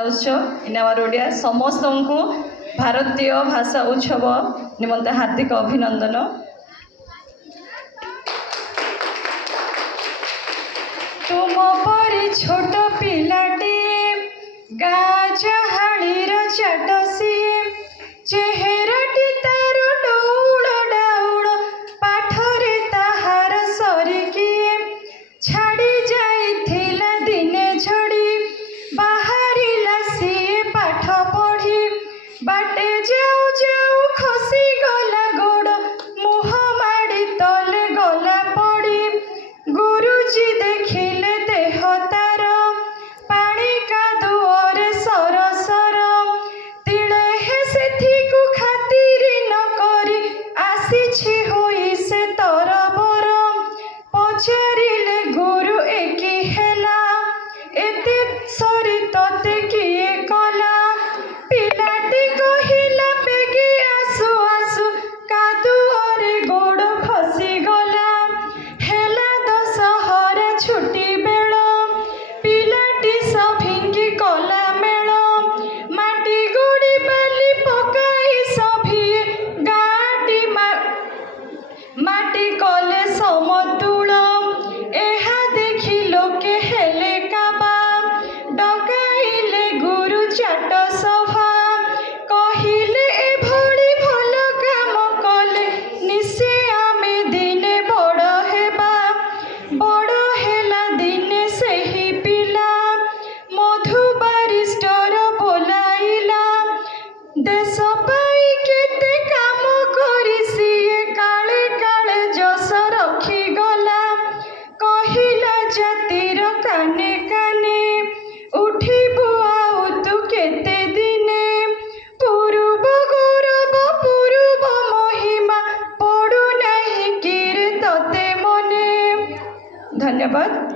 उत्सव in our Odia समस्त को भारतीय भाषा उत्सव निमंते हार्दिक अभिनंदन। तुम परी छोट पिलाटे गाँ जहाड़ीर चाटसी चेहराटी तार डौड़ डाउड़ पाठरे ताहार सरिकी छाड़ी जाइथिला दिने झड़ी बाहरिला सीए पाठ पढ़ी बाटे जाऊ जाऊ खसी गला गोड़ मुह माड़ी तले गला पड़ी गुरुजी देखिले देह तार पानी कादुअरे सरसर तिले हे सेथिकु खातिर न करी आसीछि होई से तरबर पचारिले गुरु एकी हेला एते सरी तते किए कला पिलाटी कहिला बेगी आसु आसु कादुअरे गोड़ खसी गला हेला दशहरा छुट्टी बेल पिलाटी सभिंगी कला मेल माटी गुड़ी बाली पकाई सभी गाटी माटी कले समतुल एहा देखी लोके हेले काबा डकाइले गुरु चाट सभा कहिले एभଳି भल काम कले निशे आमे दिने बड़ हेबा बड़ हेला दिने सेही पिला मधु बारिस्टर बोलाइला देश पाई केते काम करी सिए काले काले जस रखी गला कहिला जातिर काने काने उठिबु आउ तू केते दिने पूर्व गौरव पूर्व महिमा पड़ू नहीं किर तते मने। धन्यवाद।